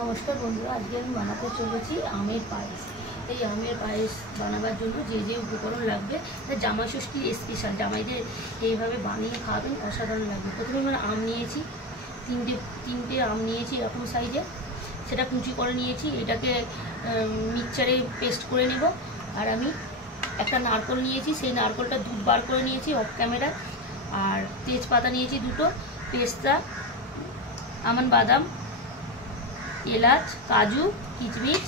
নমস্কার বন্ধুরা, আজকে আমি বানাতে চলেছি আমের পায়েস। এই আমের পায়েস বানাবার জন্য যে যে উপকরণ লাগবে, জামাই ষষ্ঠী স্পেশাল, জামাইদের এইভাবে বানিয়ে খাওয়াবেন, অসাধারণ লাগবে। প্রথমে মানে আম নিয়েছি, তিনটে আম নিয়েছি এরকম সাইজে, সেটা কুচি করে নিয়েছি। এটাকে মিক্সচারে পেস্ট করে নেব। আর আমি একটা নারকেল নিয়েছি, সেই নারকেলটা দুধ বার করে নিয়েছি অফ ক্যামেরা। আর তেজপাতা নিয়েছি দুটো, পেস্তা, আমন্ড, বাদাম, এলাচ, কাজু, কিশমিশ,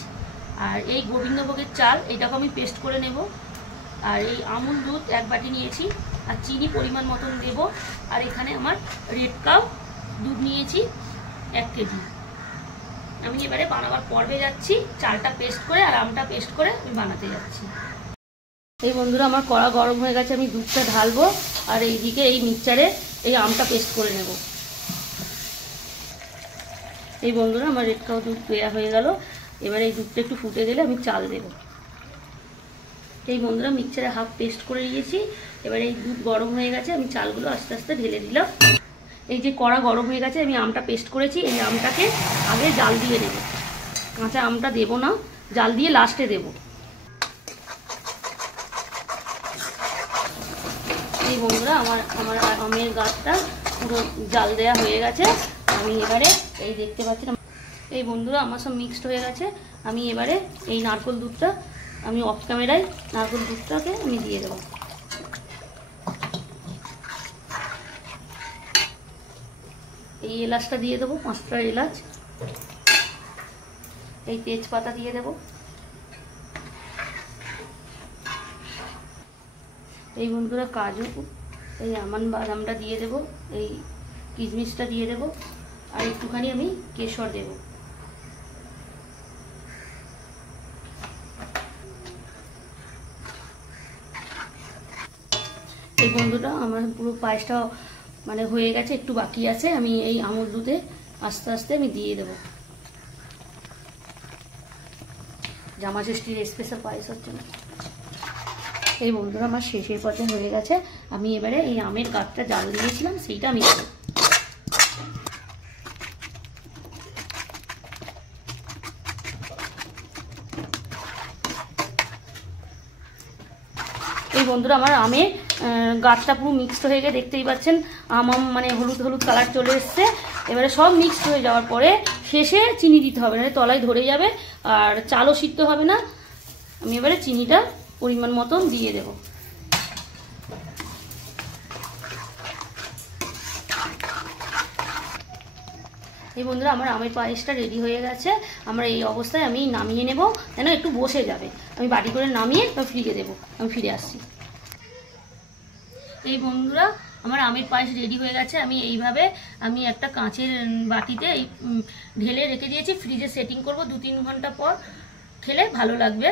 আর এই গোবিন্দভোগের চাল, এটাকে আমি পেস্ট করে নেব। আর এই আমুল দুধ 1 বাটি নিয়েছি, আর চিনি পরিমাণ মতন দেব। আর এখানে আমার রেড কাউ দুধ নিয়েছি 1 কেজি। আমি এবারে বানাবার পর্বে যাচ্ছি। চালটা পেস্ট করে আর আমটা পেস্ট করে আমি বানাতে যাচ্ছি। এই বন্ধুরা, আমার কড়া গরম হয়ে গেছে, আমি দুধটা ঢালবো। আর এইদিকে এই মিক্সচারে এই আমটা পেস্ট করে নেব। এই বন্ধুরা, আমার রেড কাউ দুধ দেওয়া হয়ে গেল। এবারে এই দুধটা একটু ফুটে গেলে আমি চাল দেব। এই বন্ধুরা, মিক্সচারে হাফ পেস্ট করে নিয়েছি। এবারে এই দুধ গরম হয়ে গেছে, আমি চালগুলো আস্তে আস্তে ঢেলে দিলাম। এই যে কড়া গরম হয়ে গেছে, আমি আমটা পেস্ট করেছি, এই আমটাকে আগে জাল দিয়ে নেব। কাঁচা আমটা দেব না, জাল দিয়ে লাস্টে দেব। এই বন্ধুরা, আমার আমের গাছটা পুরো জাল দেওয়া হয়ে গেছে। আমি এবারে এই দেখতে পাচ্ছি, এই বন্ধুরা আমার সব মিক্সড হয়ে গেছে। আমি এবারে এই নারকেল দুধটা, আমি অফ ক্যামেরায় নারকেল দুধটাকে আমি দিয়ে দেবো। এই এলাচটা দিয়ে দেবো, 5টা এলাচ। এই তেজপাতা দিয়ে দেবো। এই বন্ধুরা, কাজু, এই আমন্ড, বাদামটা দিয়ে দেবো। এই কিশমিশটা দিয়ে দেবো। আর একটুখানি আমি কেশর দেব। এই বন্ধুরা, আমার পুরো পায়েসটা মানে হয়ে গেছে, একটু বাকি আছে। আমি এই আমুল দুধে আস্তে আস্তে আমি দিয়ে দেব। জামাই ষষ্ঠীর স্পেশাল পায়েস হচ্ছে না। এই বন্ধুরা, আমার শেষের পথে হয়ে গেছে। আমি এবারে এই আমের গাছটা জাল দিয়েছিলাম, সেইটা আমি দেব। এই বন্ধুরা, আমার আমের গাছটা পুরো মিক্সড হয়ে গিয়ে দেখতেই পাচ্ছেন, মানে হলুদ হলুদ কালার চলে এসছে। এবারে সব মিক্সড হয়ে যাওয়ার পরে শেষে চিনি দিতে হবে, না তলায় ধরে যাবে আর চালও সিদ্ধ হবে না। আমি এবারে চিনিটা পরিমাণ মতন দিয়ে দেব। এই বন্ধুরা, আমার আমের পায়েসটা রেডি হয়ে গেছে। আমরা এই অবস্থায় আমি নামিয়ে নেব, যেন একটু বসে যাবে। আমি বাটি করে নামিয়ে ফ্রিজে দেবো। আমি ফিরে আসছি। এই বন্ধুরা, আমার আমের পায়েস রেডি হয়ে গেছে। আমি এইভাবে একটা কাঁচের বাটিতে ঢেলে রেখে দিয়েছি। ফ্রিজে সেটিং করব, 2-3 ঘন্টা পর খেলে ভালো লাগবে।